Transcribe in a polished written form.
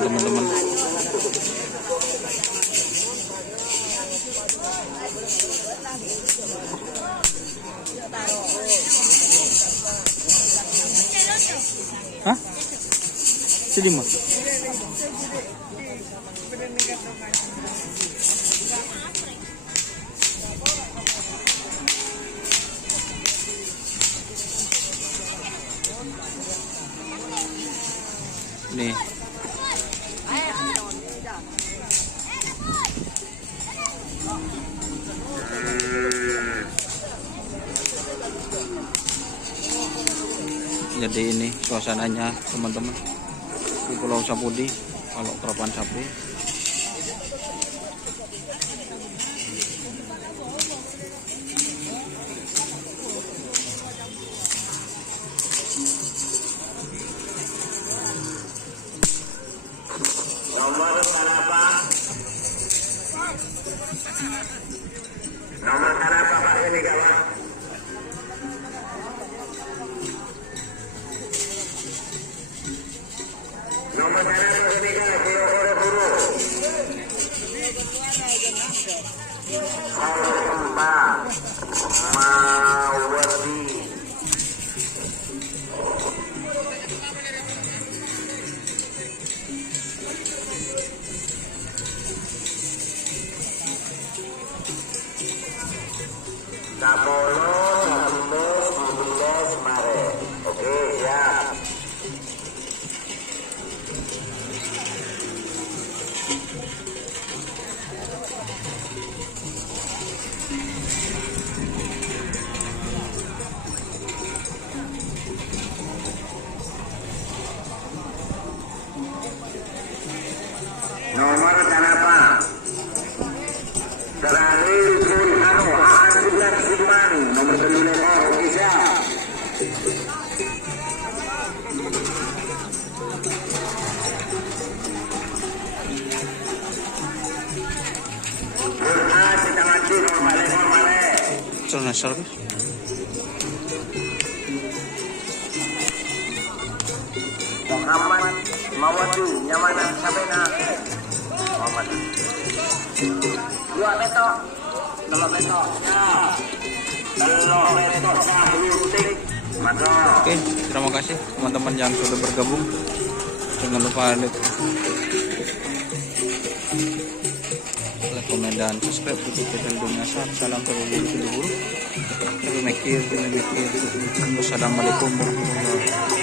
teman-teman. Hah? Sedih mah. Nih. Jadi ini suasananya teman-teman di Pulau Sapudi kalau kerapan sapi. Nomor berapa? Nomor berapa Pak ini kawan? Nomor berapa ini kawan? Buru-buru. Mbak Mawati. Kapolo 17 Maret. Oke, siap. Nomor berapa? Terakhir nomor 7 bisa. Internasional. Muhammad Mawati Nyamanan Sabena Muhammad 2 meter 3 meter Oke, terima kasih teman-teman yang sudah bergabung. Jangan lupa like, komen dan subscribe untuk channel Dunia Sar. Salam berburu. Assalamualaikum warahmatullahi wabarakatuh.